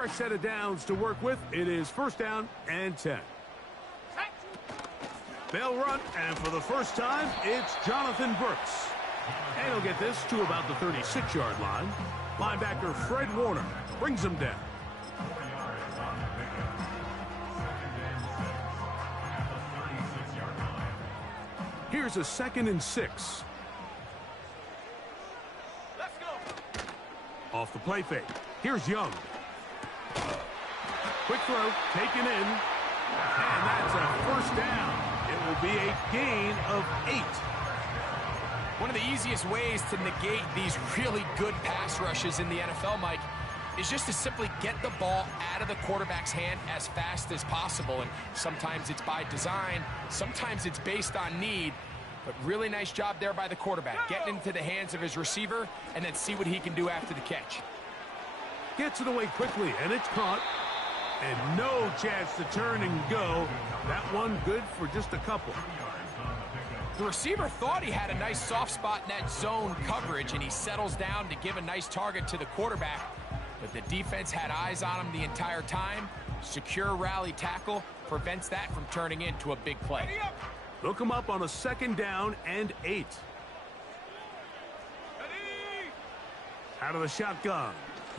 Fresh set of downs to work with. It is first down and 10. They'll run, and for the first time, it's Jonathan Brooks. And he'll get this to about the 36-yard line. Linebacker Fred Warner brings him down. Here's a 2nd and 6. Let's go. Off the play fake. Here's Young. Quick throw, taken in, and that's a first down. It will be a gain of 8. One of the easiest ways to negate these really good pass rushes in the NFL, Mike, is just to simply get the ball out of the quarterback's hand as fast as possible. And sometimes it's by design, sometimes it's based on need. But really nice job there by the quarterback, getting into the hands of his receiver and then see what he can do after the catch. Gets it away quickly, and it's caught. And no chance to turn and go. That one good for just a couple. The receiver thought he had a nice soft spot in that zone coverage, and he settles down to give a nice target to the quarterback. But the defense had eyes on him the entire time. Secure rally tackle prevents that from turning into a big play. Look him up on a 2nd down and 8. Out of the shotgun,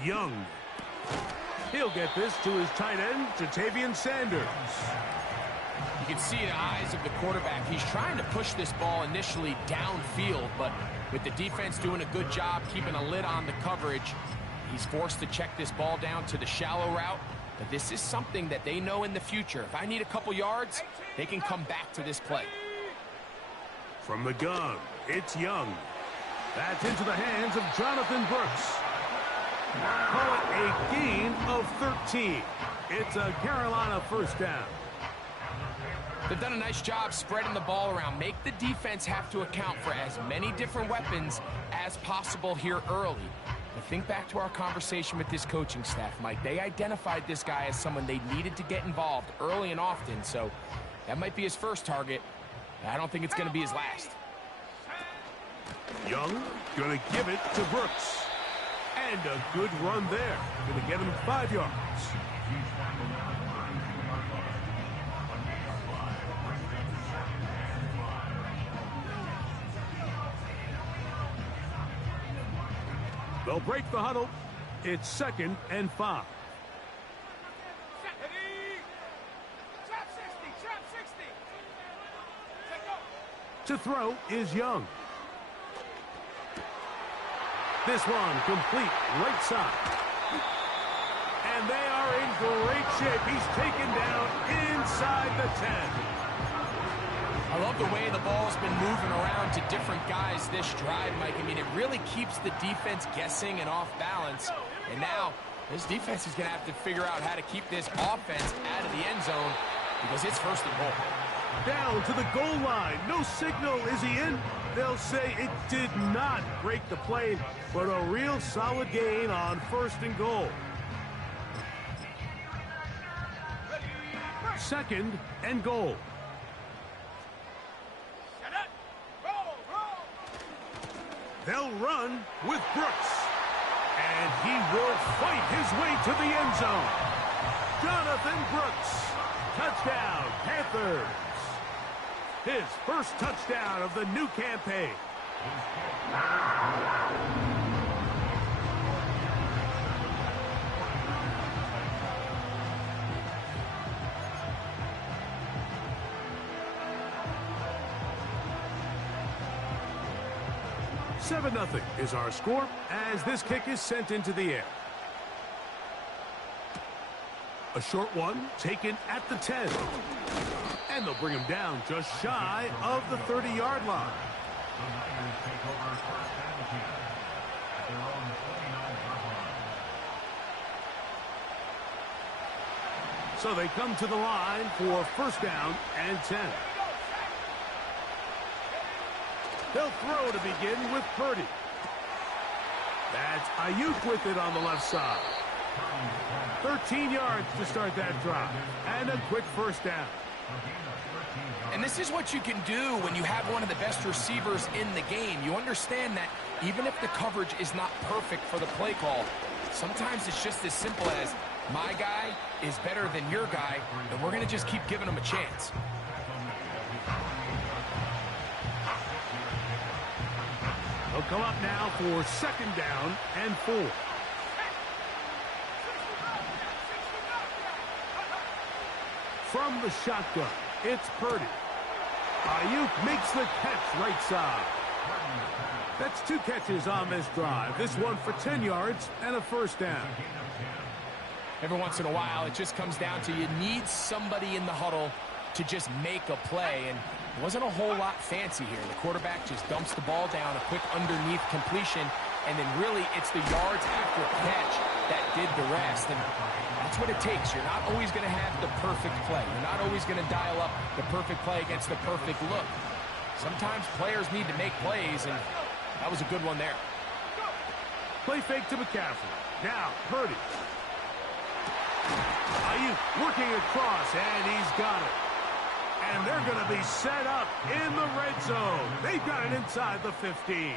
Young. He'll get this to his tight end, Jatavian Sanders. You can see the eyes of the quarterback. He's trying to push this ball initially downfield, but with the defense doing a good job keeping a lid on the coverage, he's forced to check this ball down to the shallow route. But this is something that they know in the future. If I need a couple yards, they can come back to this play. From the gun, it's Young. That's into the hands of Jonathan Brooks. Call it a gain of 13. It's a Carolina first down. They've done a nice job spreading the ball around. Make the defense have to account for as many different weapons as possible here early. But think back to our conversation with this coaching staff, Mike. They identified this guy as someone they needed to get involved early and often, so that might be his first target. I don't think it's going to be his last. Young going to give it to Brooks. And a good run there. Going to get him 5 yards. They'll break the huddle. It's 2nd and 5. To throw is Young. This one complete right side. And they are in great shape. He's taken down inside the 10. I love the way the ball's been moving around to different guys this drive, Mike. I mean, it really keeps the defense guessing and off balance. And now, this defense is going to have to figure out how to keep this offense out of the end zone because it's 1st and goal. Down to the goal line. No signal. Is he in? They'll say it did not break the play, but a real solid gain on 1st and goal. 2nd and goal. They'll run with Brooks. And he will fight his way to the end zone. Jonathan Brooks. Touchdown, Panthers. His first touchdown of the new campaign. Seven 0 is our score as this kick is sent into the air. A short one taken at the 10. And they'll bring him down just shy of the 30-yard line. So they come to the line for first down and 10. They'll throw to begin with Purdy. That's Ayuk with it on the left side. 13 yards to start that drive. And a quick first down. And this is what you can do when you have one of the best receivers in the game. You understand that even if the coverage is not perfect for the play call, sometimes it's just as simple as My guy is better than your guy, and we're going to just keep giving him a chance. They'll come up now for 2nd down and 4. From the shotgun, it's Purdy. Ayuk makes the catch right side. That's 2 catches on this drive. This one for 10 yards and a 1st down. Every once in a while, it just comes down to you need somebody in the huddle to just make a play, and it wasn't a whole lot fancy here. The quarterback just dumps the ball down, a quick underneath completion, and then really it's the yards after catch that did the rest, and that's what it takes. You're not always going to have the perfect play. You're not always going to dial up the perfect play against the perfect look. Sometimes players need to make plays, and that was a good one there. Play fake to McCaffrey. Now, Purdy. Ayuk working across, and he's got it. And they're going to be set up in the red zone. They've got it inside the 15.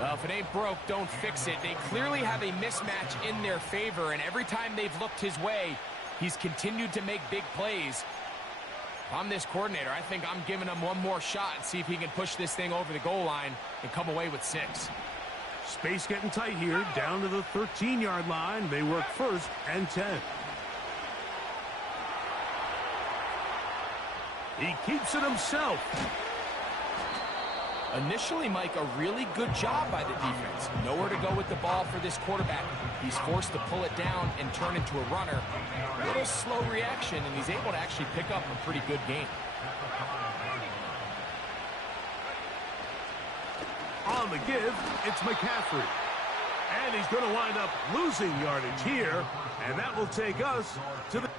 Well, if it ain't broke, don't fix it. They clearly have a mismatch in their favor, and every time they've looked his way, he's continued to make big plays. If I'm this coordinator, I think I'm giving him one more shot and see if he can push this thing over the goal line and come away with 6. Space getting tight here, down to the 13-yard line. They work 1st and 10. He keeps it himself. Initially, Mike, a really good job by the defense. Nowhere to go with the ball for this quarterback. He's forced to pull it down and turn into a runner. A little slow reaction, and he's able to actually pick up a pretty good game. On the give, it's McCaffrey. And he's going to wind up losing yardage here, and that will take us to the...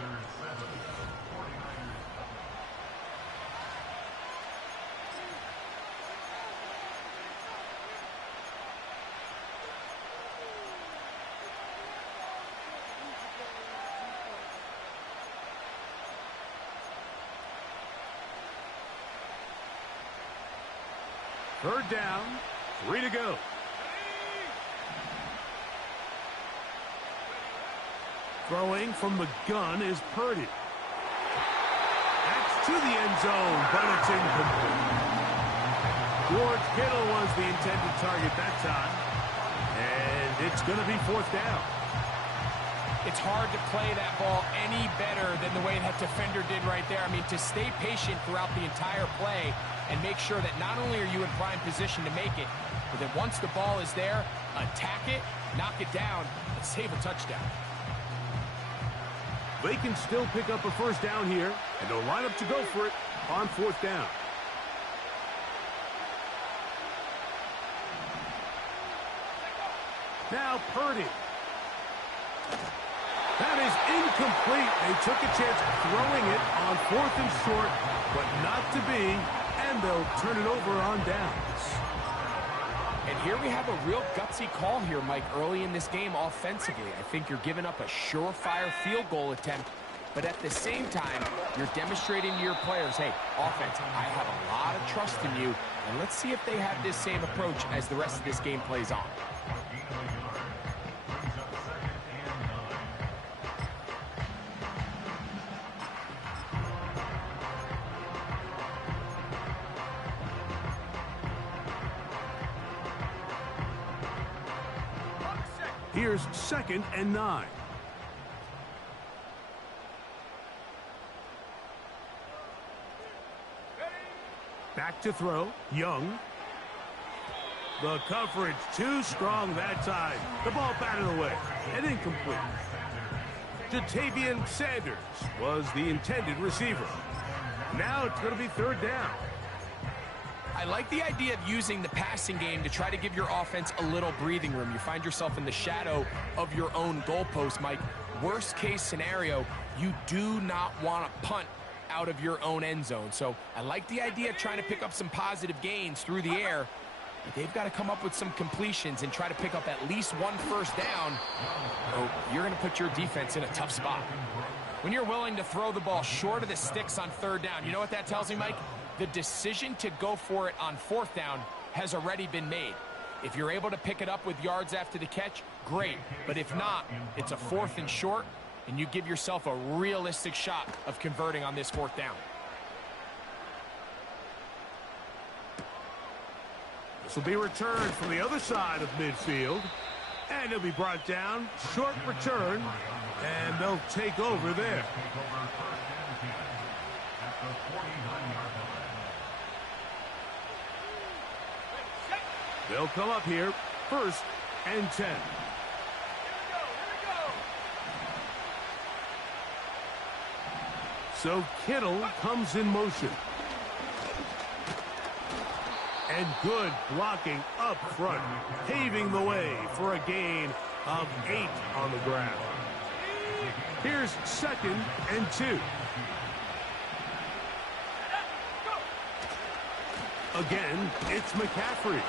Third down, 3 to go. Throwing from the gun is Purdy. That's to the end zone, but it's incomplete. George Kittle was the intended target that time. And it's going to be 4th down. It's hard to play that ball any better than the way that defender did right there. I mean, to stay patient throughout the entire play and make sure that not only are you in prime position to make it, but that once the ball is there, attack it, knock it down, and save a touchdown. They can still pick up a 1st down here, and they'll line up to go for it on 4th down. Now Purdy. That is incomplete. They took a chance throwing it on 4th and short, but not to be, and they'll turn it over on downs. And here we have a real gutsy call here, Mike, early in this game offensively. I think you're giving up a surefire field goal attempt, but at the same time, you're demonstrating to your players, hey, offense, I have a lot of trust in you, and let's see if they have this same approach as the rest of this game plays on. Here's 2nd and 9. Back to throw, Young. The coverage too strong that time. The ball batted away and incomplete. Jatavian Sanders was the intended receiver. Now it's going to be 3rd down. I like the idea of using the passing game to try to give your offense a little breathing room. You find yourself in the shadow of your own goalpost, Mike. Worst case scenario, you do not want to punt out of your own end zone. So I like the idea of trying to pick up some positive gains through the air. But they've got to come up with some completions and try to pick up at least 1 first down. Oh, you're going to put your defense in a tough spot. When you're willing to throw the ball short of the sticks on 3rd down, you know what that tells me, Mike? The decision to go for it on 4th down has already been made. If you're able to pick it up with yards after the catch, great. But if not, it's a 4th and short, and you give yourself a realistic shot of converting on this 4th down. This will be returned from the other side of midfield. And he'll be brought down. Short return. And they'll take over there. They'll come up here. 1st and 10. So Kittle comes in motion. And good blocking up front, paving the way for a gain of 8 on the ground. Here's 2nd and 2. Again, it's McCaffrey.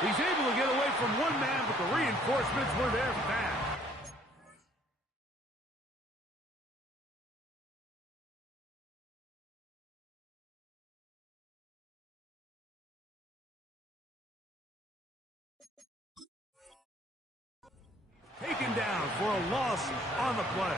He's able to get away from one man, but the reinforcements were there fast. Taken down for a loss on the play.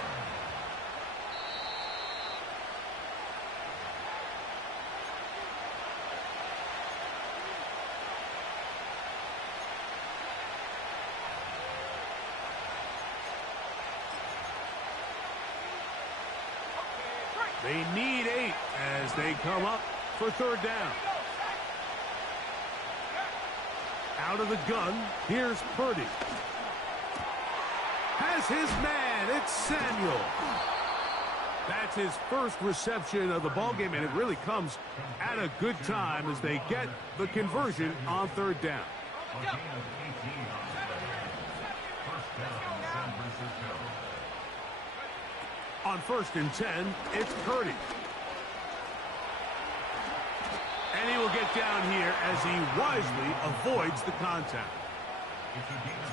They need 8 as they come up for 3rd down. Out of the gun, here's Purdy. Has his man, it's Samuel. That's his first reception of the ballgame, and it really comes at a good time as they get the conversion on 3rd down. On 1st and 10, it's Purdy. And he will get down here as he wisely avoids the contact.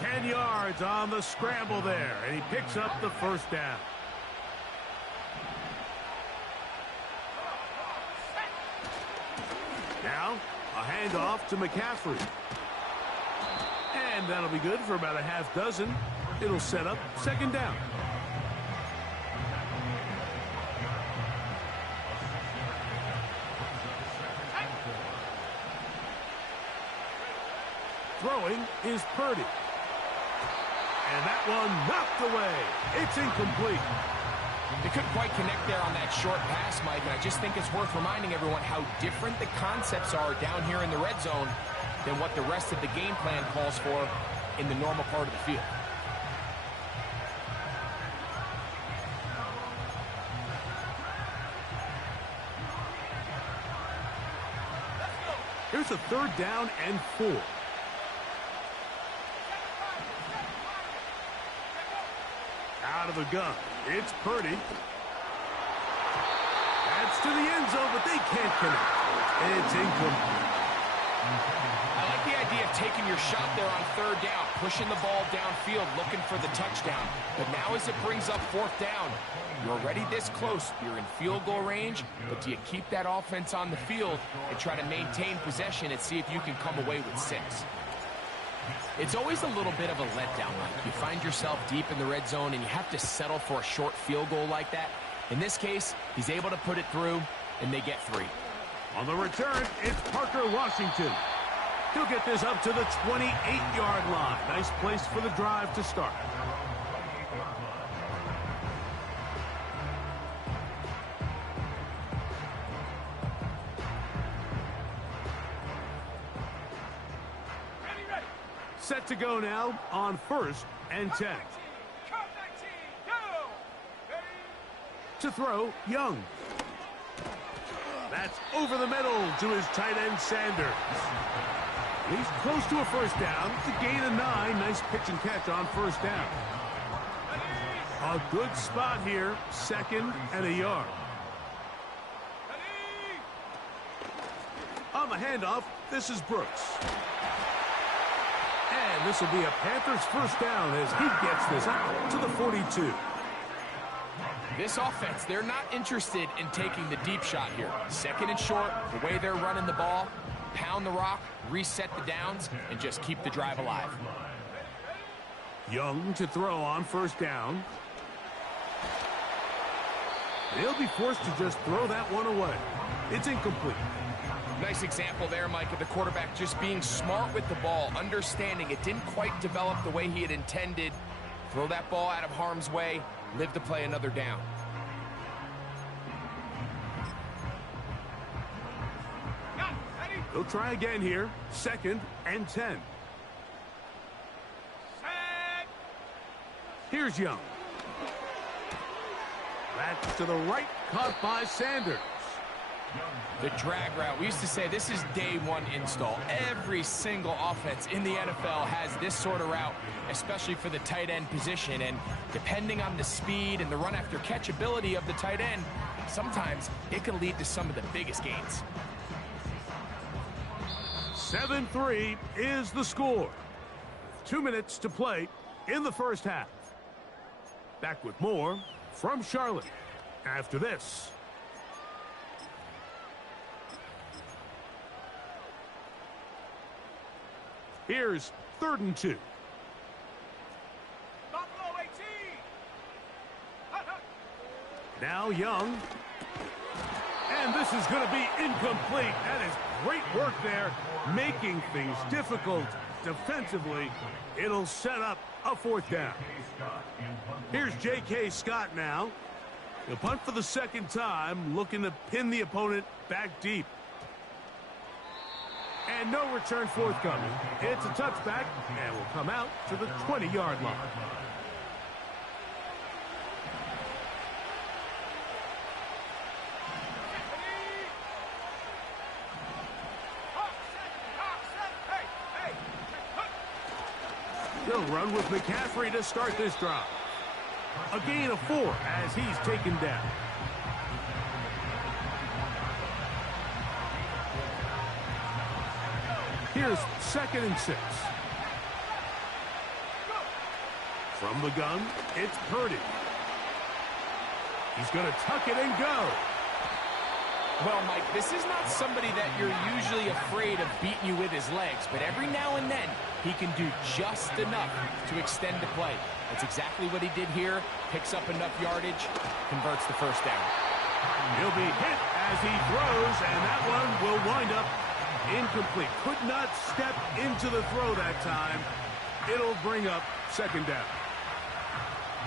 10 yards on the scramble there, and he picks up the 1st down. Now, a handoff to McCaffrey. And that'll be good for about a half dozen. It'll set up 2nd down. Throwing is Purdy. And that one knocked away. It's incomplete. They couldn't quite connect there on that short pass, Mike, and I just think it's worth reminding everyone how different the concepts are down here in the red zone than what the rest of the game plan calls for in the normal part of the field. Here's a 3rd down and 4. Out of the gun, it's Purdy. That's to the end zone, but they can't connect. It's incomplete. I like the idea of taking your shot there on 3rd down, pushing the ball downfield, looking for the touchdown. But now as it brings up 4th down, you're already this close. You're in field goal range, but do you keep that offense on the field and try to maintain possession and see if you can come away with 6? It's always a little bit of a letdown, Mike. You find yourself deep in the red zone and you have to settle for a short field goal like that. In this case, he's able to put it through, and they get 3. On the return, it's Parker Washington. He'll get this up to the 28-yard line. Nice place for the drive to start. Set to go now on 1st and 10. To throw, Young. That's over the middle to his tight end, Sanders. He's close to a 1st down. It's a gain of 9. Nice pitch and catch on 1st down. A good spot here. 2nd and a yard. On the handoff, this is Brooks. And this will be a Panthers 1st down as he gets this out to the 42. This offense, they're not interested in taking the deep shot here. 2nd and short, the way they're running the ball, pound the rock, reset the downs, and just keep the drive alive. Young to throw on first down. They'll be forced to just throw that one away. It's incomplete. Nice example there, Mike, of the quarterback just being smart with the ball, understanding it didn't quite develop the way he had intended. Throw that ball out of harm's way, live to play another down. They'll try again here. 2nd and 10. Here's Young. That's to the right, caught by Sanders. The drag route. We used to say this is day one install. Every single offense in the NFL has this sort of route, especially for the tight end position. And depending on the speed and the run after catch ability of the tight end, sometimes it can lead to some of the biggest gains. 7-3 is the score. 2 minutes to play in the first half. Back with more from Charlotte after this. Here's 3rd and 2. Now Young. And this is going to be incomplete. That is great work there, making things difficult defensively. It'll set up a 4th down. Here's J.K. Scott now. He'll punt for the 2nd time, looking to pin the opponent back deep. And no return forthcoming. It's a touchback and will come out to the 20-yard line. They'll run with McCaffrey to start this drive. A gain of 4 as he's taken down. Here's 2nd and 6. From the gun, it's Purdy. He's going to tuck it and go. Well, Mike, this is not somebody that you're usually afraid of beating you with his legs, but every now and then he can do just enough to extend the play. That's exactly what he did here. Picks up enough yardage, converts the 1st down. He'll be hit as he throws, and that one will wind up incomplete. Could not step into the throw that time. It'll bring up 2nd down.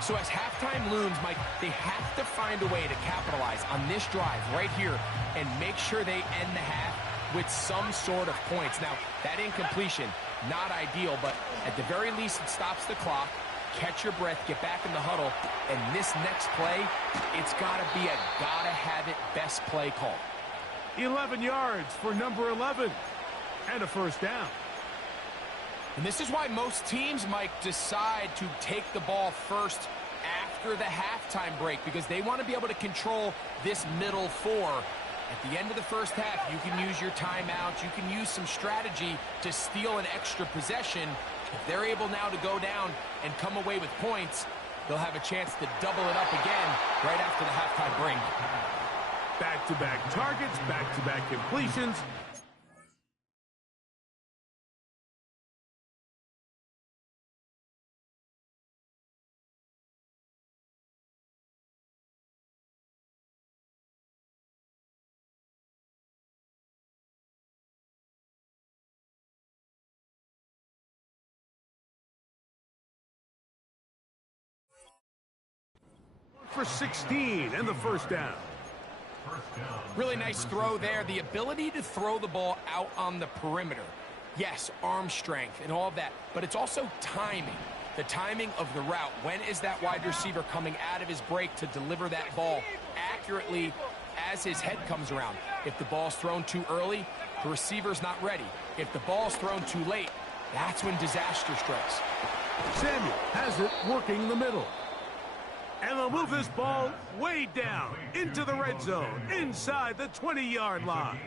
So as halftime looms, Mike, they have to find a way to capitalize on this drive right here and make sure they end the half with some sort of points. Now, that incompletion, not ideal, but at the very least it stops the clock. Catch your breath, get back in the huddle, and this next play, it's got to be a gotta-have-it best play call. 11 yards for number 11 and a 1st down. And this is why most teams, Mike, decide to take the ball first after the halftime break, because they want to be able to control this middle 4. At the end of the first half, you can use your timeouts, you can use some strategy to steal an extra possession. If they're able now to go down and come away with points, they'll have a chance to double it up again right after the halftime break. Back-to-back targets, back-to-back completions. For 16 and the 1st down. Really nice throw there. The ability to throw the ball out on the perimeter. Yes, arm strength and all of that, but it's also timing. The timing of the route. When is that wide receiver coming out of his break to deliver that ball accurately as his head comes around? If the ball's thrown too early, the receiver's not ready. If the ball's thrown too late, that's when disaster strikes. Samuel has it working the middle. And they'll move this ball way down into the red zone, inside the 20-yard line.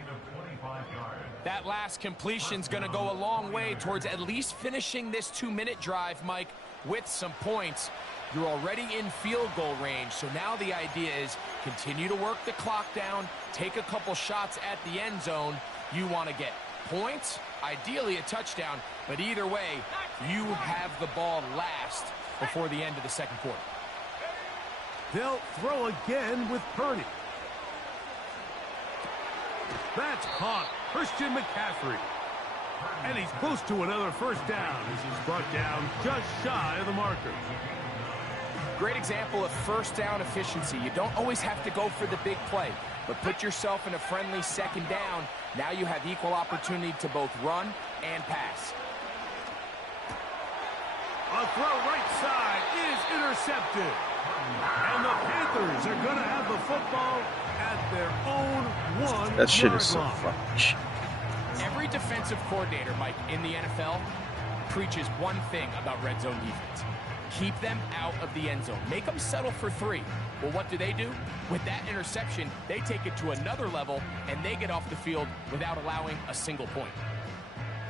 That last completion's going to go a long way towards at least finishing this 2-minute drive, Mike, with some points. You're already in field goal range, so now the idea is continue to work the clock down, take a couple shots at the end zone. You want to get points, ideally a touchdown, but either way, you have the ball last before the end of the second quarter. They'll throw again with Purdy. That's caught. Christian McCaffrey. And he's close to another first down as he's brought down just shy of the marker. Great example of first down efficiency. You don't always have to go for the big play, but put yourself in a friendly second down. Now you have equal opportunity to both run and pass. A throw right side is intercepted. And the Panthers are going to have the football at their own 1 That shit is so line. fucking cheap. Every defensive coordinator, Mike, in the NFL preaches one thing about red zone defense. Keep them out of the end zone. Make them settle for 3. Well, what do? With that interception, they take it to another level, and they get off the field without allowing a single point.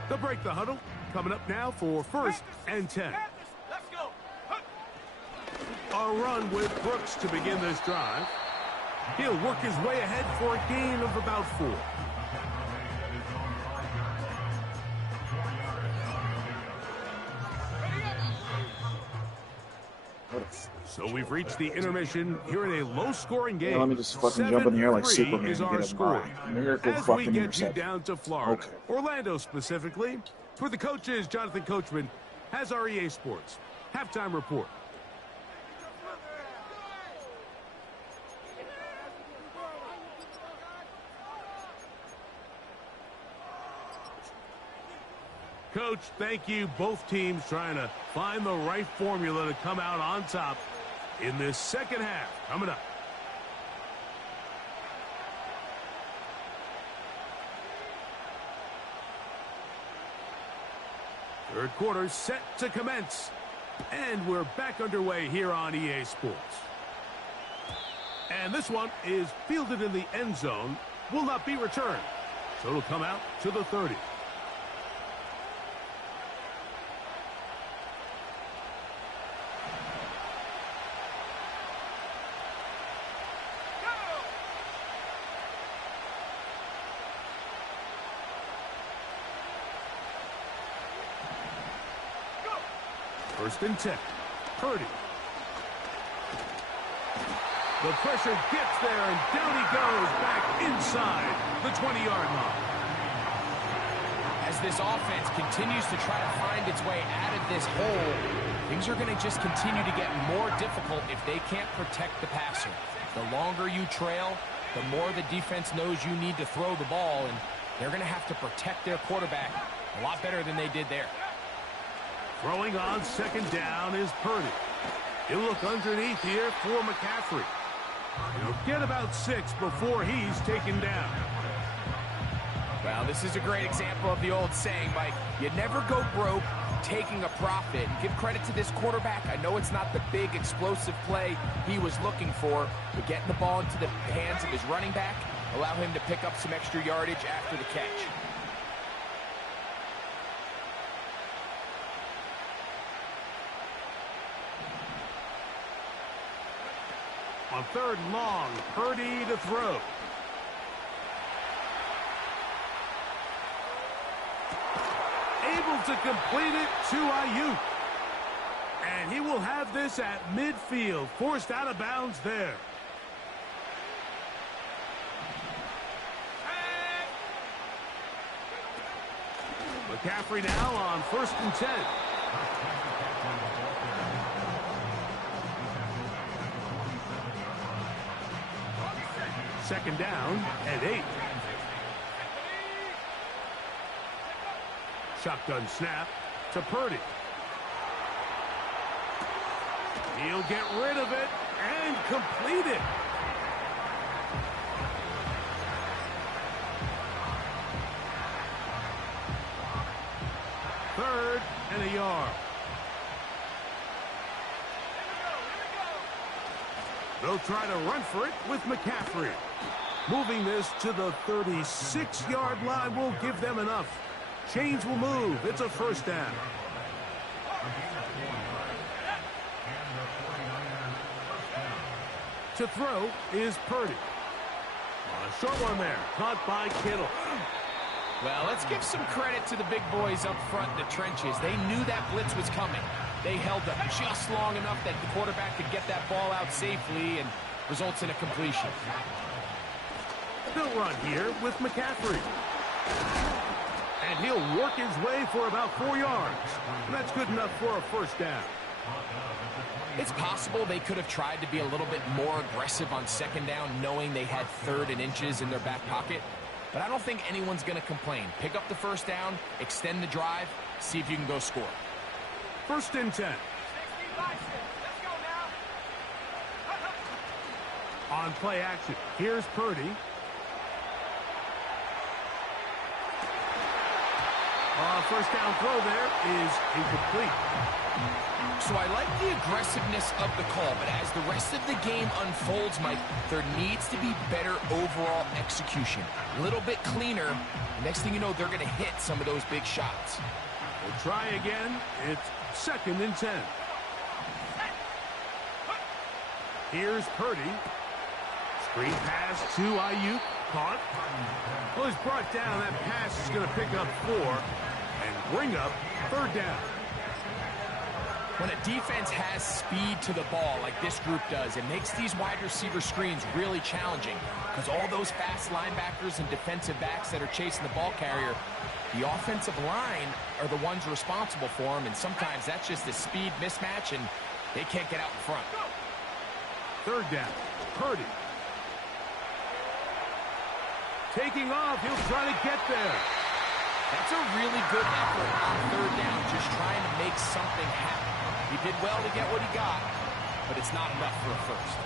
They'll break the huddle. Coming up now for 1st and 10. Let's go. A run with Brooks to begin this drive. He'll work his way ahead for a gain of about 4. So we've reached the intermission here in a low-scoring game. Yeah, let me just fucking jump in here like 7-3 Superman is and our get a score. miracle As we fucking get you interception. down to Florida, Okay. Orlando specifically, for the coaches, Jonathan Coachman has our EA Sports halftime report. Coach, thank you. Both teams trying to find the right formula to come out on top in this second half. Coming up. Third quarter set to commence. And we're back underway here on EA Sports. And this one is fielded in the end zone. Will not be returned. So it'll come out to the 30. First and 10. Purdy. The pressure gets there, and down he goes back inside the 20-yard line. As this offense continues to try to find its way out of this hole, things are going to just continue to get more difficult if they can't protect the passer. The longer you trail, the more the defense knows you need to throw the ball, and they're going to have to protect their quarterback a lot better than they did there. Throwing on second down is Purdy. He'll look underneath here for McCaffrey. He'll get about 6 before he's taken down. Well, this is a great example of the old saying, Mike. You never go broke taking a profit. Give credit to this quarterback. I know it's not the big explosive play he was looking for, but getting the ball into the hands of his running back, allow him to pick up some extra yardage after the catch. On third and long, Purdy to throw. Able to complete it to Ayuk. And he will have this at midfield, forced out of bounds there. McCaffrey now on 1st and 10. Second down and 8. Shotgun snap to Purdy. He'll get rid of it and complete it. Third and a yard. They'll try to run for it with McCaffrey. Moving this to the 36-yard line will give them enough. Chains will move. It's a first down. To throw is Purdy. On a short one there. Caught by Kittle. Well, let's give some credit to the big boys up front in the trenches. They knew that blitz was coming. They held up just long enough that the quarterback could get that ball out safely and results in a completion. They'll run here with McCaffrey. And he'll work his way for about 4 yards. And that's good enough for a first down. It's possible they could have tried to be a little bit more aggressive on second down, knowing they had 3rd and inches in their back pocket. But I don't think anyone's going to complain. Pick up the first down, extend the drive, see if you can go score. 1st and 10. On play action, here's Purdy. First down throw there is incomplete. So I like the aggressiveness of the call, but as the rest of the game unfolds, Mike, there needs to be better overall execution. A little bit cleaner. Next thing you know, they're going to hit some of those big shots. We'll try again. It's 2nd and 10. Here's Purdy. Screen pass to Ayuk. Caught. Well, he's brought down. That pass is going to pick up 4 and bring up 3rd down. When a defense has speed to the ball like this group does, it makes these wide receiver screens really challenging because all those fast linebackers and defensive backs that are chasing the ball carrier, the offensive line are the ones responsible for them, and sometimes that's just a speed mismatch, and they can't get out in front. 3rd down. Purdy. Taking off. He'll try to get there. That's a really good effort on 3rd down, just trying to make something happen. He did well to get what he got, but it's not enough for a first.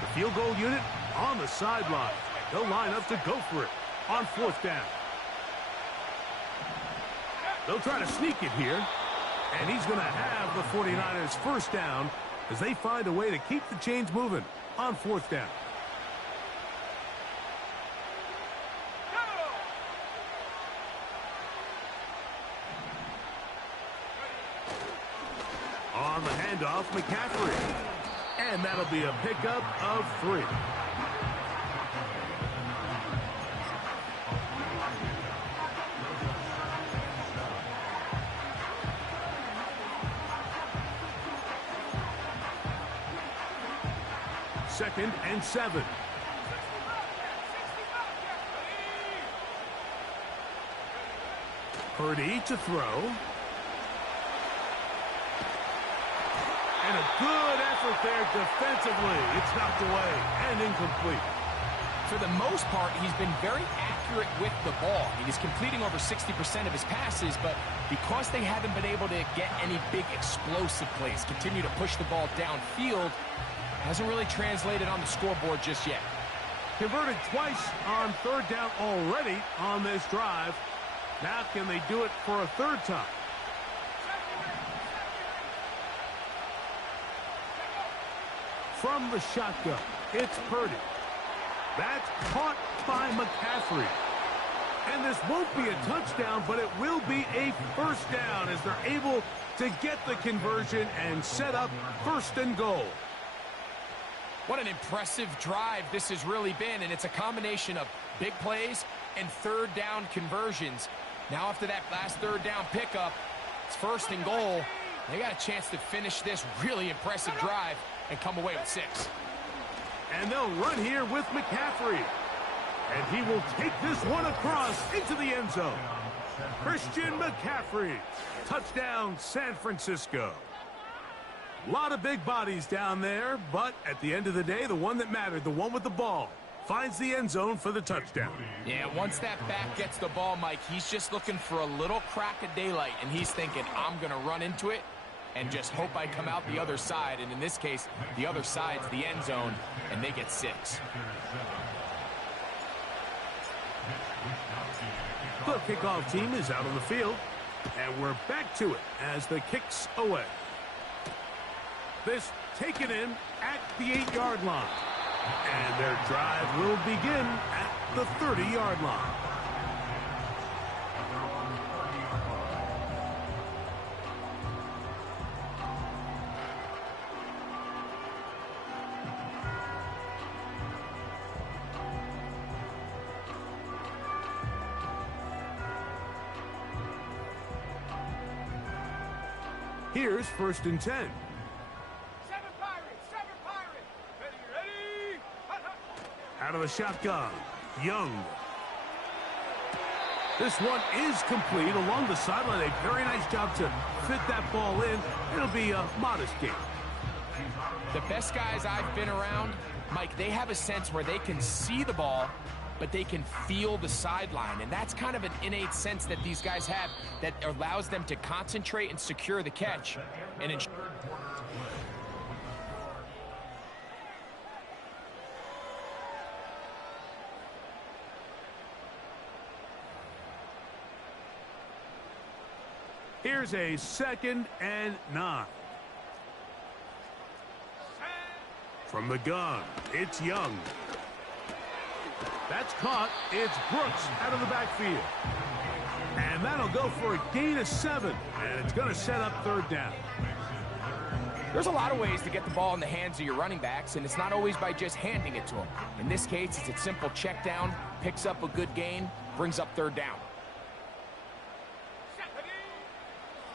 The field goal unit on the sideline. They'll line up to go for it on 4th down. They'll try to sneak it here, and he's going to have the 49ers first down as they find a way to keep the chains moving on 4th down. On the handoff, McCaffrey. And that'll be a pickup of 3. Second and 7. Purdy to throw. And a good effort there defensively. It's knocked away and incomplete. For the most part, he's been very accurate with the ball. He's completing over 60% of his passes, but because they haven't been able to get any big explosive plays, continue to push the ball downfield, hasn't really translated on the scoreboard just yet. Converted twice on 3rd down already on this drive. Now can they do it for a 3rd time? From the shotgun, it's Purdy. That's caught by McCaffrey. And this won't be a touchdown, but it will be a first down as they're able to get the conversion and set up 1st and goal. What an impressive drive this has really been, and it's a combination of big plays and 3rd down conversions. Now after that last 3rd down pickup, it's 1st and goal. They got a chance to finish this really impressive drive and come away with 6. And they'll run here with McCaffrey. And he will take this one across into the end zone. Christian McCaffrey. Touchdown, San Francisco. A lot of big bodies down there, but at the end of the day, the one that mattered, the one with the ball, finds the end zone for the touchdown. Yeah, once that back gets the ball, Mike, he's just looking for a little crack of daylight, and he's thinking, I'm going to run into it and just hope I come out the other side. And in this case, the other side's the end zone, and they get 6. The kickoff team is out on the field, and we're back to it as the kick's away. This taken in at the 8-yard line. And their drive will begin at the 30-yard line. Here's 1st and 10. Out of the shotgun, Young. This one is complete along the sideline. A very nice job to fit that ball in. It'll be a modest gain. The best guys I've been around, Mike, they have a sense where they can see the ball, but they can feel the sideline. And that's kind of an innate sense that these guys have that allows them to concentrate and secure the catch. And here's a 2nd and 9. From the gun, it's Young. That's caught. It's Brooks out of the backfield. And that'll go for a gain of 7. And it's going to set up 3rd down. There's a lot of ways to get the ball in the hands of your running backs, and it's not always by just handing it to them. In this case, it's a simple check down, picks up a good gain, brings up 3rd down.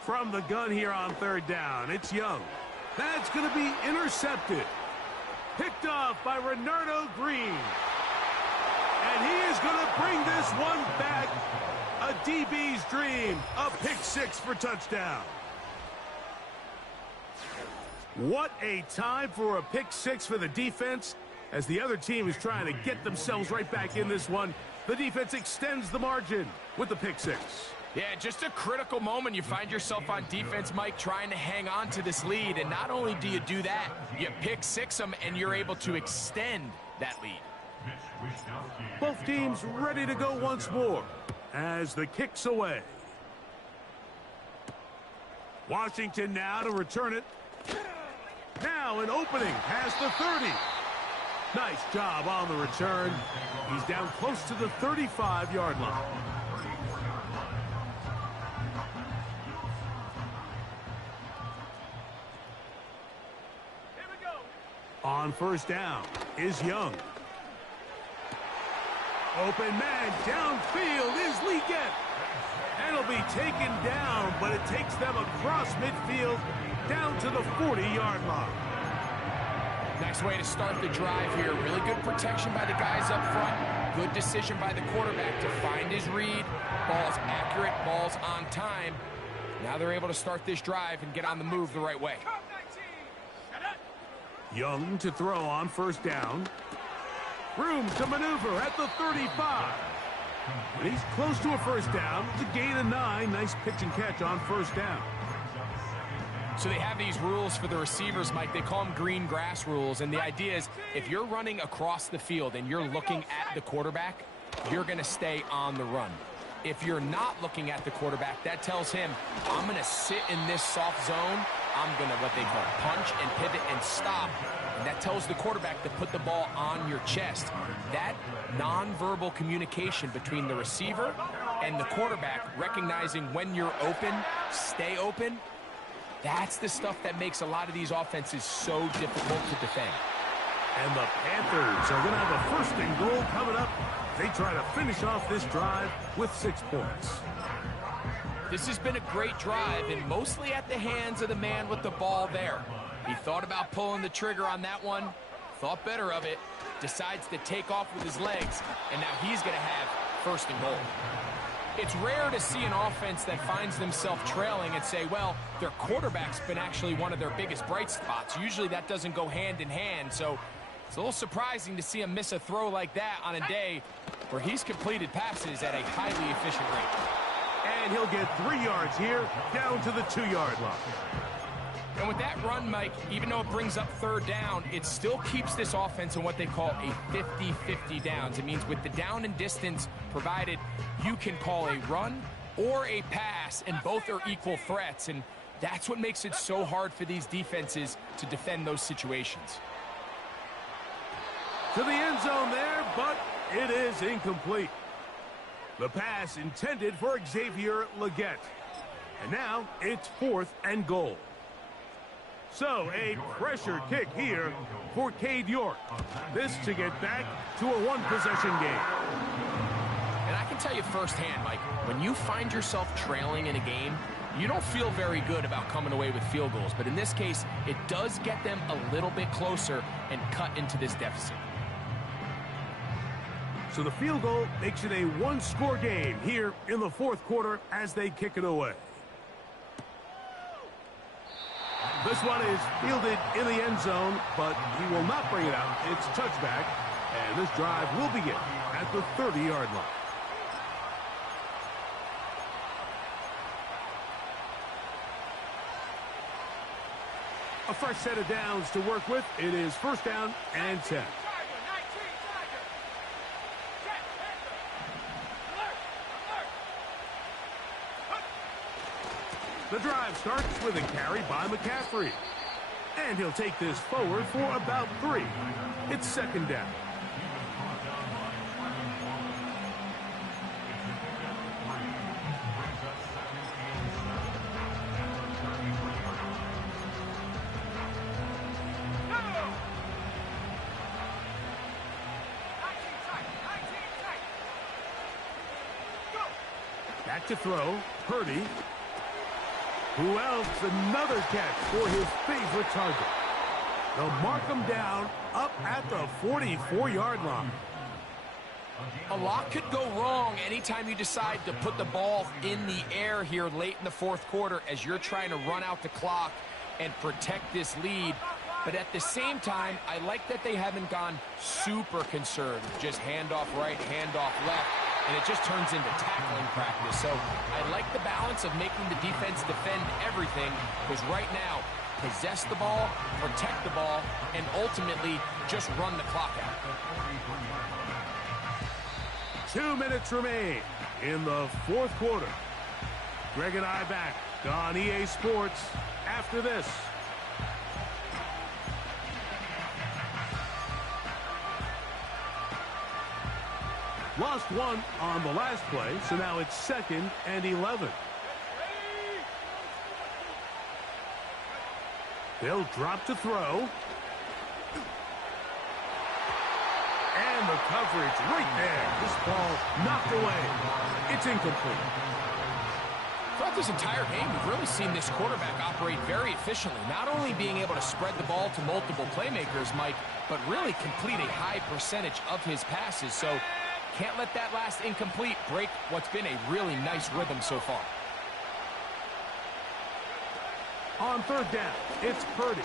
From the gun here on 3rd down, it's Young. That's going to be intercepted. Picked off by Renardo Green. And he is going to bring this one back. A DB's dream. A pick-6 for touchdown. What a time for a pick-6 for the defense. As the other team is trying to get themselves right back in this one, the defense extends the margin with the pick-6. Yeah, just a critical moment. You find yourself on defense, Mike, trying to hang on to this lead. And not only do you do that, you pick-6 them, and you're able to extend that lead. Both teams ready to go once more as the kick's away. Washington now to return it. Now an opening past the 30. Nice job on the return. He's down close to the 35-yard line. On 1st down is Young. Open man downfield is Leggett. And it'll be taken down, but it takes them across midfield down to the 40-yard line. Nice way to start the drive here. Really good protection by the guys up front. Good decision by the quarterback to find his read. Ball's accurate, ball's on time. Now they're able to start this drive and get on the move the right way. Young to throw on 1st down. Room to maneuver at the 35. And he's close to a 1st down. It's a gain of 9. Nice pitch and catch on 1st down. So they have these rules for the receivers, Mike. They call them green grass rules. And the idea is if you're running across the field and you're looking at the quarterback, you're going to stay on the run. If you're not looking at the quarterback, that tells him, I'm going to sit in this soft zone. I'm going to, what they call, punch and pivot and stop. And that tells the quarterback to put the ball on your chest. That nonverbal communication between the receiver and the quarterback, recognizing when you're open, stay open, that's the stuff that makes a lot of these offenses so difficult to defend. And the Panthers are going to have a 1st and goal coming up. They try to finish off this drive with 6 points. This has been a great drive, and mostly at the hands of the man with the ball there. He thought about pulling the trigger on that one, thought better of it, decides to take off with his legs, and now he's going to have 1st and goal. It's rare to see an offense that finds themselves trailing and say, well, their quarterback's been actually one of their biggest bright spots. Usually that doesn't go hand in hand, so it's a little surprising to see him miss a throw like that on a day where he's completed passes at a highly efficient rate. And he'll get 3 yards here, down to the 2-yard line. And with that run, Mike, even though it brings up 3rd down, it still keeps this offense in what they call a 50-50 downs. It means with the down and distance provided, you can call a run or a pass, and both are equal threats. And that's what makes it so hard for these defenses to defend those situations. To the end zone there, but it is incomplete. The pass intended for Xavier Leggett. And now it's 4th and goal. So a pressure kick here for Cade York. This to get back to a 1-possession game. And I can tell you firsthand, Mike, when you find yourself trailing in a game, You don't feel very good about coming away with field goals, but in this case, it does get them a little bit closer and cut into this deficit. So the field goal makes it a one-score game here in the fourth quarter as they kick it away. This one is fielded in the end zone, but he will not bring it out. It's touchback, and this drive will begin at the 30-yard line. A fresh set of downs to work with. It is first down and 10. The drive starts with a carry by McCaffrey. And he'll take this forward for about 3. It's second down. Back to throw. Purdy. Who else? Another catch for his favorite target. They'll mark him down up at the 44-yard line. A lot could go wrong anytime you decide to put the ball in the air here late in the fourth quarter as you're trying to run out the clock and protect this lead. But at the same time, I like that they haven't gone super conservative. Just handoff right, handoff left. And it just turns into tackling practice. So I like the balance of making the defense defend everything, because right now, possess the ball, protect the ball, and ultimately just run the clock out. 2 minutes remain in the fourth quarter. Greg and I back on EA Sports after this. Lost one on the last play, so now it's second and 11. They'll drop to throw. And the coverage right there. This ball knocked away. It's incomplete. Throughout this entire game, we've really seen this quarterback operate very efficiently, not only being able to spread the ball to multiple playmakers, Mike, but really complete a high percentage of his passes. So can't let that last incomplete break what's been a really nice rhythm so far. On third down, it's Purdy.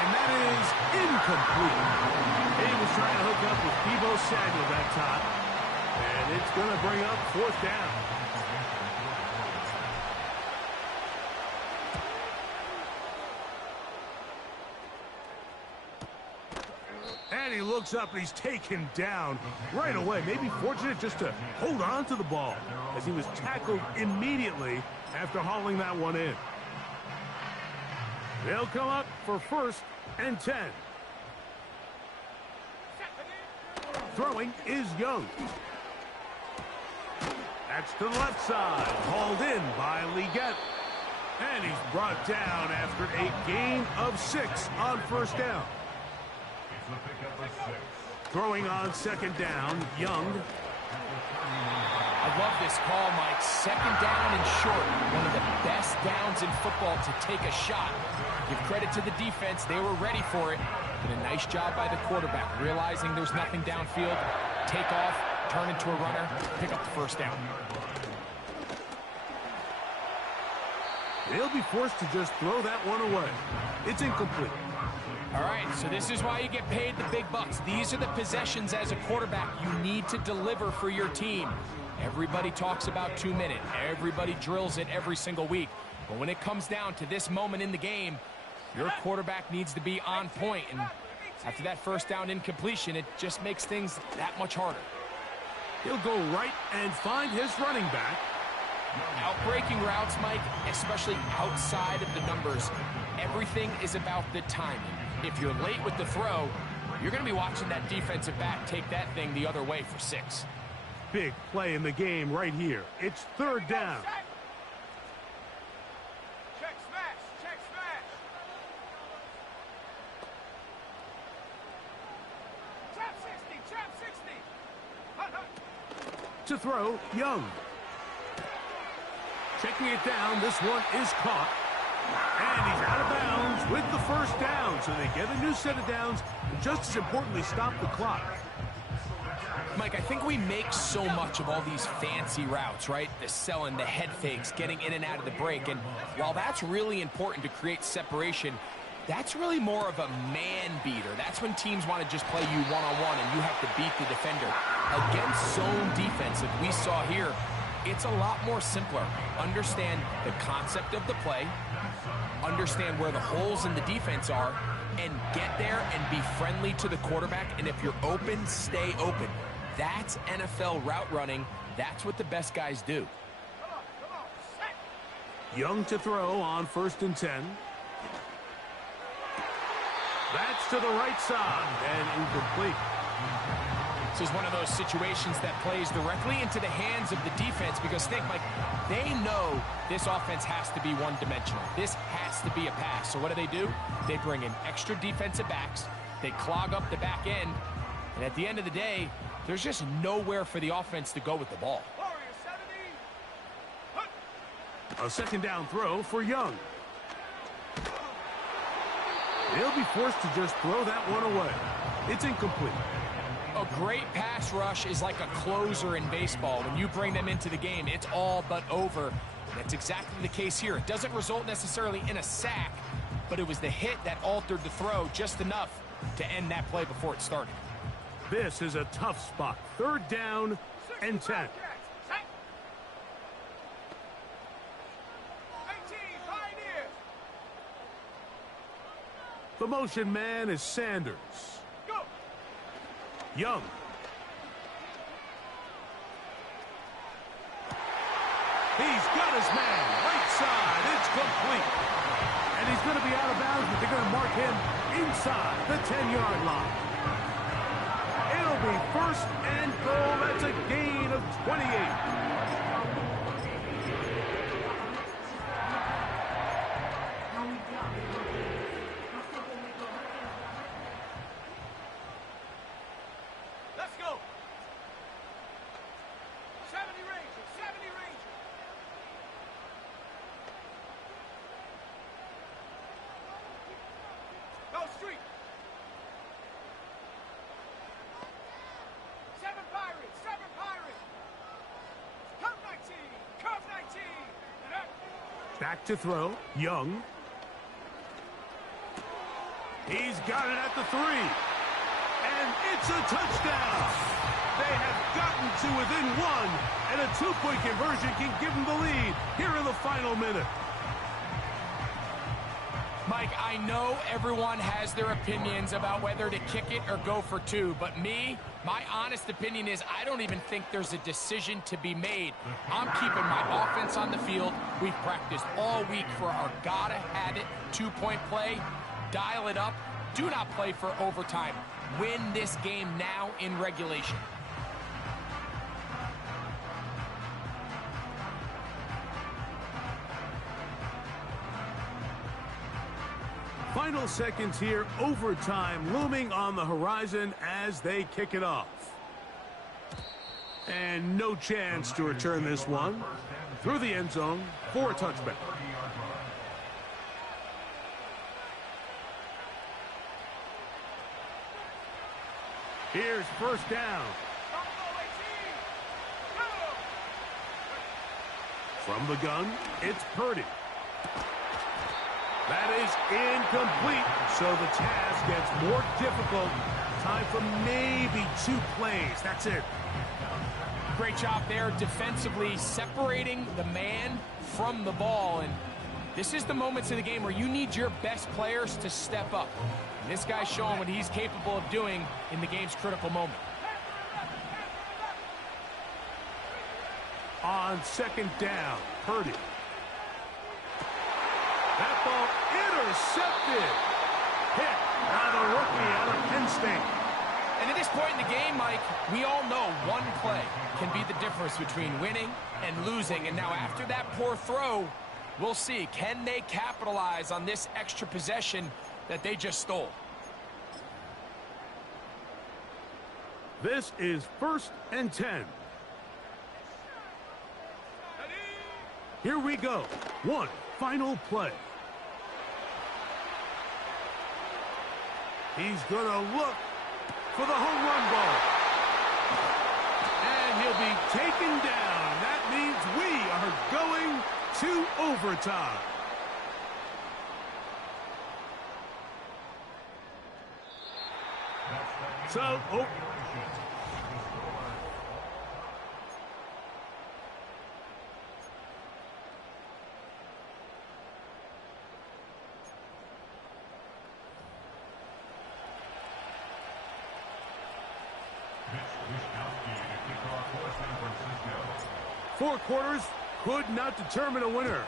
And that is incomplete. He was trying to hook up with Deebo Samuel that time. And it's going to bring up fourth down. And he looks up and he's taken down right away. Maybe fortunate just to hold on to the ball as he was tackled immediately after hauling that one in. They'll come up for first and 10. Throwing is Young. That's to the left side. Hauled in by Leggett. And he's brought down after a gain of 6 on first down. Throwing on second down, Young. I love this call, Mike. Second down and short. One of the best downs in football to take a shot. Give credit to the defense. They were ready for it. Did a nice job by the quarterback, realizing there's nothing downfield. Take off, turn into a runner, pick up the first down. They'll be forced to just throw that one away. It's incomplete. All right, so this is why you get paid the big bucks. These are the possessions as a quarterback you need to deliver for your team. Everybody talks about 2 minute. Everybody drills it every single week. But when it comes down to this moment in the game, your quarterback needs to be on point. And after that first down incompletion, it just makes things that much harder. He'll go right and find his running back. Outbreaking routes, Mike, especially outside of the numbers, everything is about the timing. If you're late with the throw, you're going to be watching that defensive back take that thing the other way for 6. Big play in the game right here. It's third down. Check smash, check smash. Trap 60, trap 60. Hut, hut. To throw, Young. Checking it down, this one is caught. And he's out of bounds with the first down. So they get a new set of downs, and just as importantly, stop the clock. Mike, I think we make so much of all these fancy routes, right? The selling, the head fakes, getting in and out of the break. And while that's really important to create separation, that's really more of a man beater. That's when teams want to just play you one-on-one and you have to beat the defender. Against zone defense, like we saw here, it's a lot more simpler. Understand the concept of the play, understand where the holes in the defense are, and get there and be friendly to the quarterback. And if you're open, stay open. That's NFL route running. That's what the best guys do. Young to throw on 1st and 10. That's to the right side and incomplete. This is one of those situations that plays directly into the hands of the defense because think, Mike, they know this offense has to be one-dimensional. This has to be a pass. So what do? They bring in extra defensive backs. They clog up the back end. And at the end of the day, there's just nowhere for the offense to go with the ball. A 2nd down throw for Young. They'll be forced to just throw that one away. It's incomplete. A great pass rush is like a closer in baseball. When you bring them into the game, it's all but over. That's exactly the case here. It doesn't result necessarily in a sack, but it was the hit that altered the throw just enough to end that play before it started. This is a tough spot. 3rd down and 10. The motion man is Sanders. Go. Young. He's got his man. Right side. It's complete. And he's going to be out of bounds, but they're going to mark him inside the 10-yard line. It'll be 1st and goal. That's a gain of 28. Back to throw, Young. He's got it at the 3. And it's a touchdown. They have gotten to within 1, and a 2-point conversion can give them the lead here in the final minute. Mike, I know everyone has their opinions about whether to kick it or go for 2, but my honest opinion is I don't even think there's a decision to be made. I'm keeping my offense on the field. We've practiced all week for our gotta-have-it 2-point play. Dial it up. Do not play for overtime. Win this game now in regulation. Final seconds here, overtime looming on the horizon as they kick it off. And no chance to return this one through the end zone for a touchback. Here's 1st down. From the gun, it's Purdy. That is incomplete, so the task gets more difficult. Time for maybe 2 plays. That's it. Great job there defensively, separating the man from the ball. And this is the moments of the game where you need your best players to step up. And this guy's showing what he's capable of doing in the game's critical moment. On 2nd down, Purdy. That ball intercepted. Hit by the rookie out of Penn State. And at this point in the game, Mike, we all know one play can be the difference between winning and losing. And now after that poor throw, we'll see. Can they capitalize on this extra possession that they just stole? This is 1st and 10. Here we go. One final play. He's going to look for the home run ball. And he'll be taken down. That means we are going to overtime. So, four quarters could not determine a winner.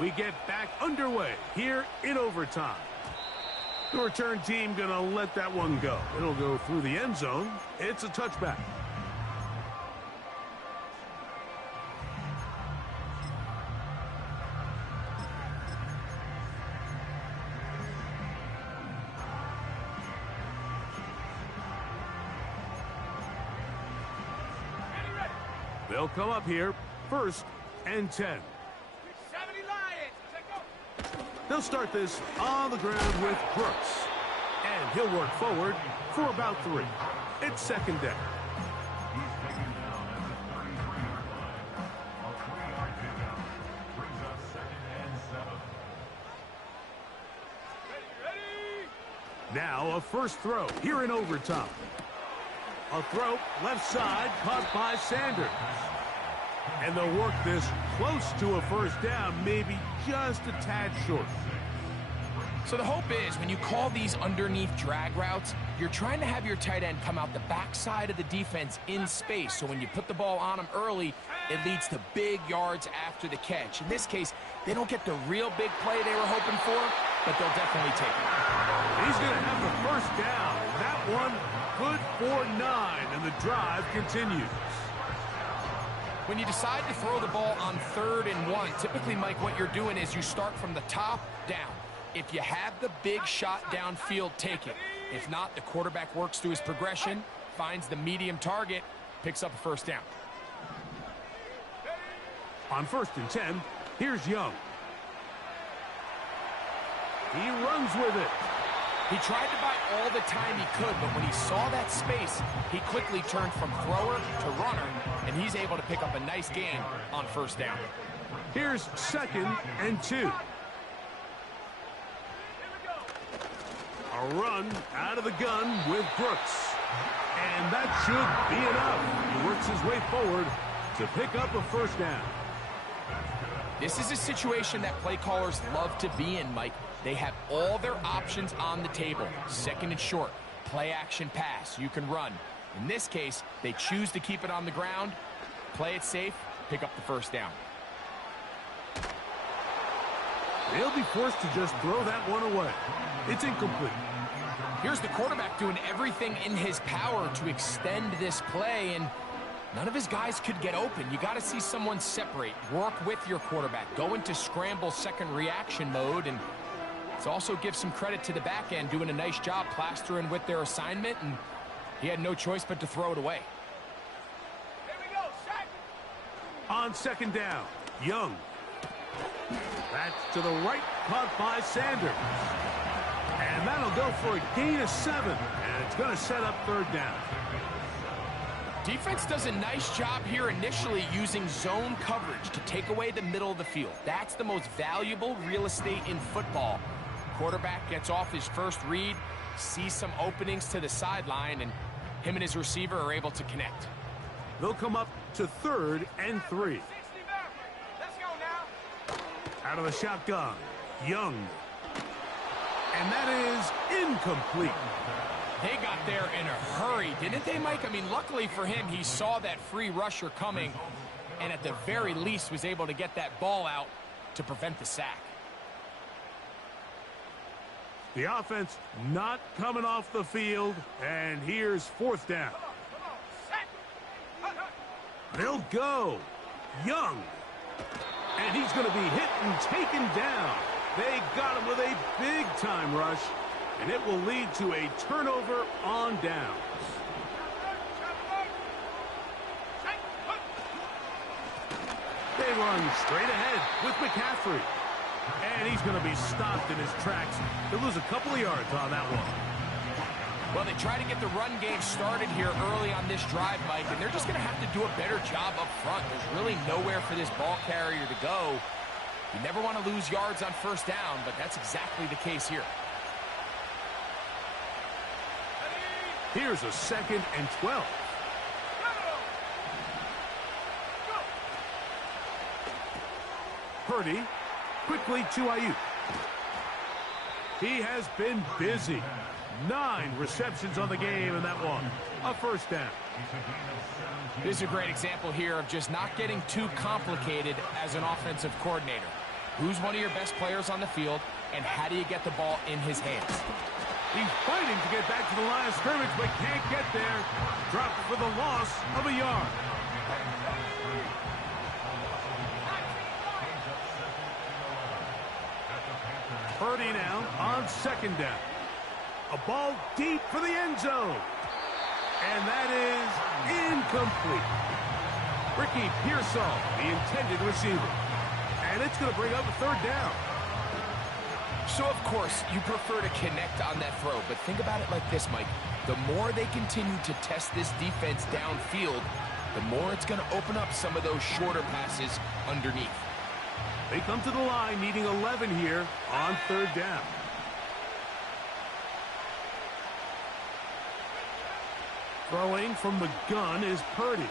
We get back underway here in overtime. The return team going to let that one go. It'll go through the end zone. It's a touchback. They'll come up here, 1st and 10. 70 Lions. Take go. They'll start this on the ground with Brooks. And he'll work forward for about 3. It's 2nd down. Now a first throw here in overtime. A throw left side caught by Sanders. And they'll work this close to a 1st down, maybe just a tad short. So the hope is when you call these underneath drag routes, you're trying to have your tight end come out the backside of the defense in space. So when you put the ball on him early, it leads to big yards after the catch. In this case, they don't get the real big play they were hoping for, but they'll definitely take it. He's going to have the 1st down. That one good for 9, and the drive continues. When you decide to throw the ball on 3rd and 1, typically, Mike, what you're doing is you start from the top down. If you have the big shot downfield, take it. If not, the quarterback works through his progression, finds the medium target, picks up a 1st down. On 1st and 10, here's Young. He runs with it. He tried to buy all the time he could, but when he saw that space, he quickly turned from thrower to runner, and he's able to pick up a nice gain on 1st down. Here's 2nd and 2. A run out of the gun with Brooks. And that should be enough. He works his way forward to pick up a 1st down. This is a situation that play callers love to be in, Mike. They have all their options on the table. 2nd and short, play action pass, you can run. In this case, they choose to keep it on the ground, play it safe, pick up the 1st down. They'll be forced to just throw that one away. It's incomplete. Here's the quarterback doing everything in his power to extend this play, and none of his guys could get open. You got to see someone separate, work with your quarterback, go into scramble 2nd reaction mode, and let's also give some credit to the back end doing a nice job plastering with their assignment, and he had no choice but to throw it away. Here we go, sack. On 2nd down, Young. That's to the right, caught by Sanders. And that'll go for a gain of 7, and it's going to set up 3rd down. Defense does a nice job here initially using zone coverage to take away the middle of the field. That's the most valuable real estate in football. Quarterback gets off his 1st read, sees some openings to the sideline, and him and his receiver are able to connect. They'll come up to 3rd and 3. 60 Let's go now. Out of the shotgun, Young. And that is incomplete. They got there in a hurry, didn't they, Mike? I mean, luckily for him, he saw that free rusher coming, and at the very least was able to get that ball out to prevent the sack. The offense not coming off the field, and here's 4th down. They'll go. Young. And he's going to be hit and taken down. They got him with a big-time rush, and it will lead to a turnover on downs. They They run straight ahead with McCaffrey. And he's going to be stopped in his tracks. He'll lose a couple of yards on that one. Well, they try to get the run game started here early on this drive, Mike, and they're just going to have to do a better job up front. There's really nowhere for this ball carrier to go. You never want to lose yards on first down, but that's exactly the case here. Here's a 2nd and 12. Purdy quickly to Ayuk. He has been busy. 9 receptions on the game in that one. A first down. This is a great example here of just not getting too complicated as an offensive coordinator. Who's one of your best players on the field, and how do you get the ball in his hands? He's fighting to get back to the line of scrimmage, but can't get there. Dropped for the loss of a yard. Purdy now on 2nd down. A ball deep for the end zone. And that is incomplete. Ricky Pearsall, the intended receiver. And it's going to bring up a 3rd down. So, of course, you prefer to connect on that throw, but think about it like this, Mike. The more they continue to test this defense downfield, the more it's going to open up some of those shorter passes underneath. They come to the line needing 11 here on 3rd down. Throwing from the gun is Purdy.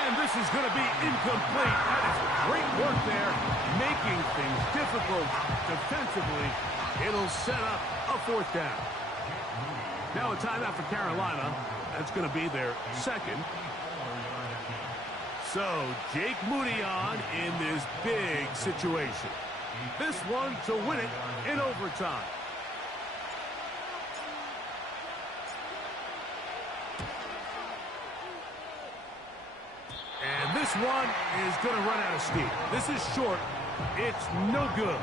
And this is going to be incomplete. That is great work there, making things difficult defensively. It'll set up a 4th down. Now a timeout for Carolina. That's going to be their 2nd. So Jake Moody on in this big situation. This one to win it in overtime. And this one is going to run out of steam. This is short. It's no good.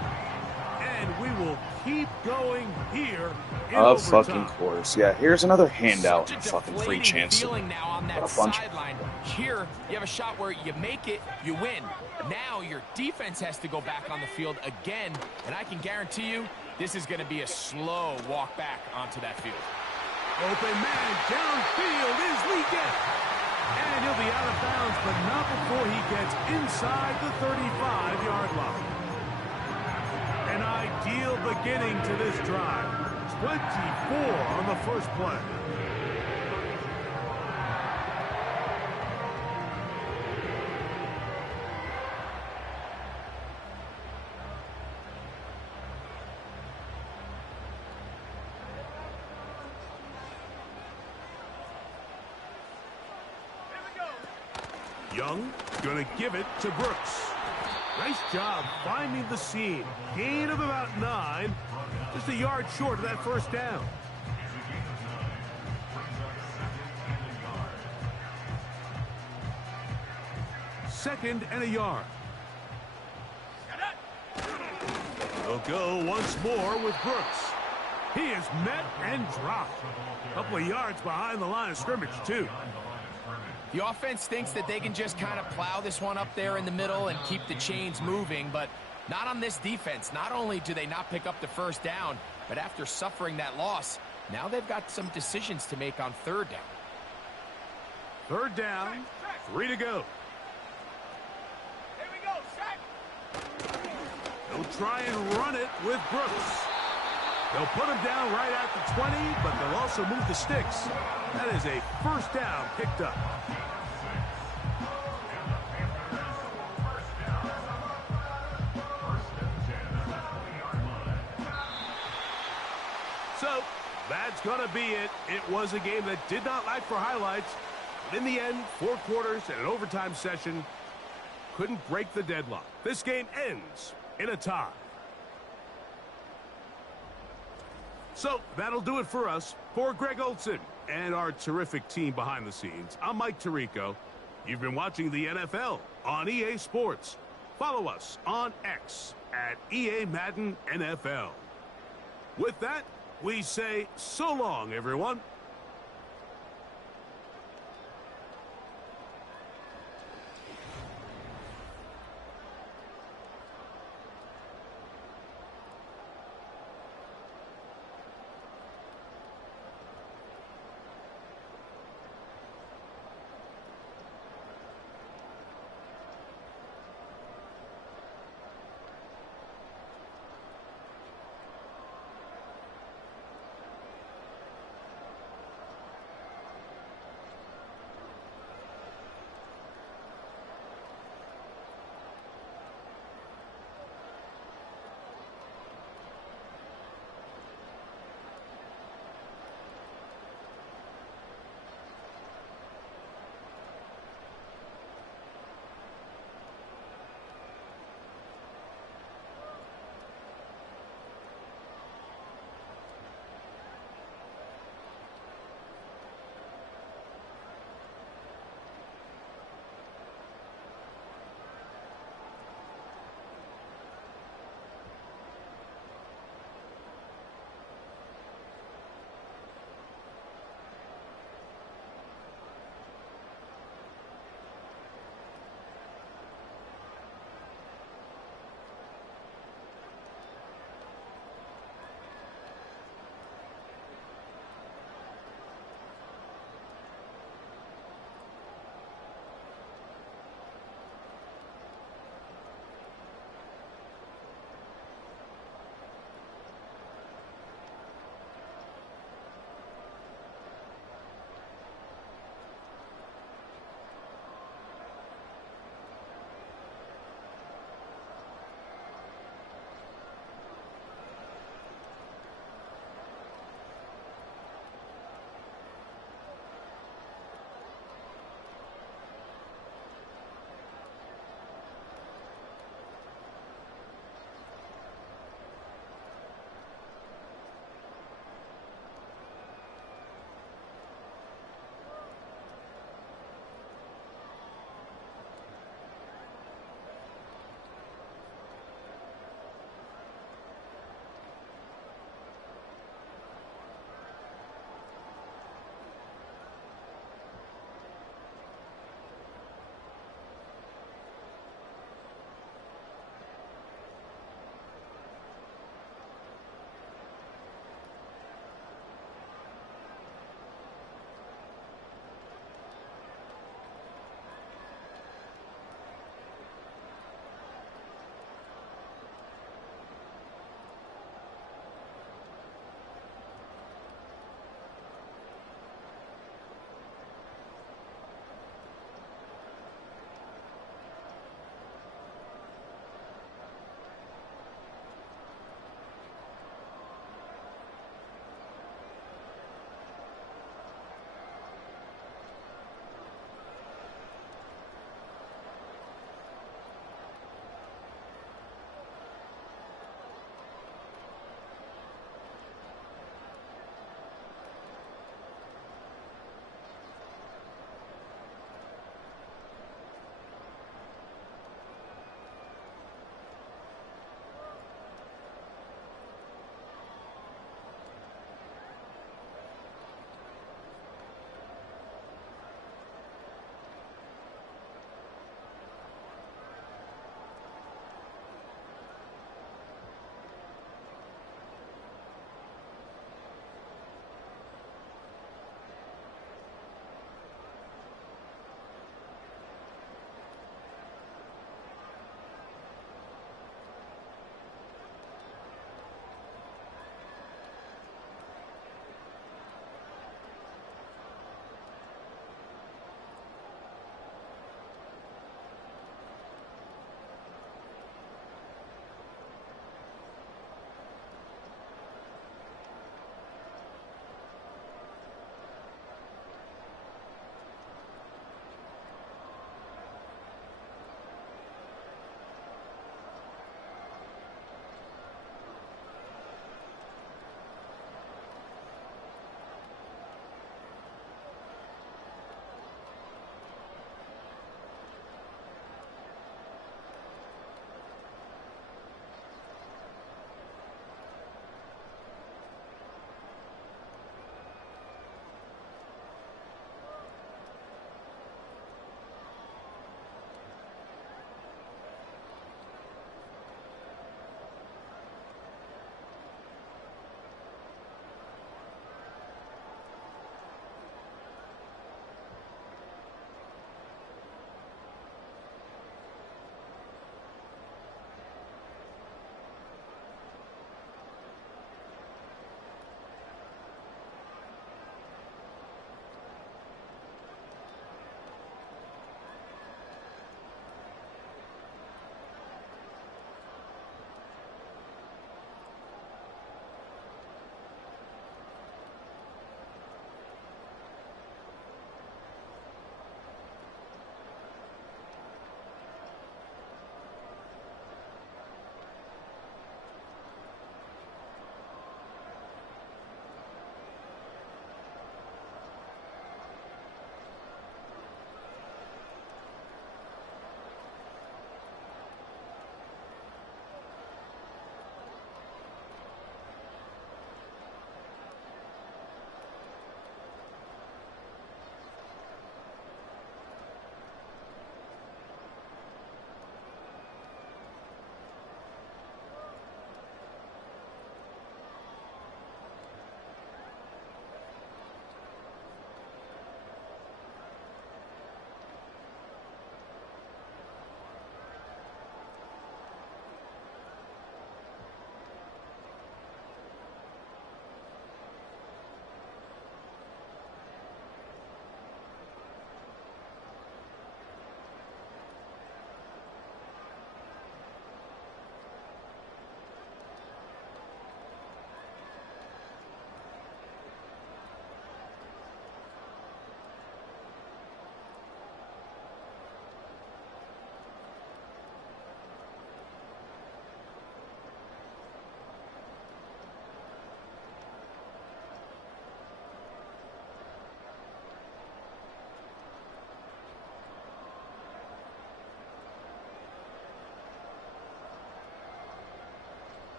And we will keep going here in Of overtime. fucking course. Yeah, here's another handout. Such a Fucking free deflating chance. feeling now on that sideline. Here, you have a shot where you make it, you win. Now your defense has to go back on the field again, and I can guarantee you this is going to be a slow walk back onto that field. Open man downfield is Leggett. And he'll be out of bounds, but not before he gets inside the 35-yard line. An ideal beginning to this drive. 24 on the first play. Young going to give it to Brooks. Nice job finding the seam. Gain of about 9. Just a yard short of that first down. Second and a yard. They'll go once more with Brooks. He is met and dropped. A couple of yards behind the line of scrimmage, too. The offense thinks that they can just kind of plow this one up there in the middle and keep the chains moving, but not on this defense. Not only do they not pick up the first down, but after suffering that loss, now they've got some decisions to make on 3rd down. 3rd down, 3 to go. Here we go, sack. They'll try and run it with Brooks. They'll put him down right at the 20, but they'll also move the sticks. That is a first down picked up. So, that's going to be it. It was a game that did not lack for highlights. But in the end, 4 quarters and an overtime session couldn't break the deadlock. This game ends in a tie. So, that'll do it for us. For Greg Olson and our terrific team behind the scenes, I'm Mike Tirico. You've been watching the NFL on EA Sports. Follow us on X at EA Madden NFL. With that, we say so long, everyone.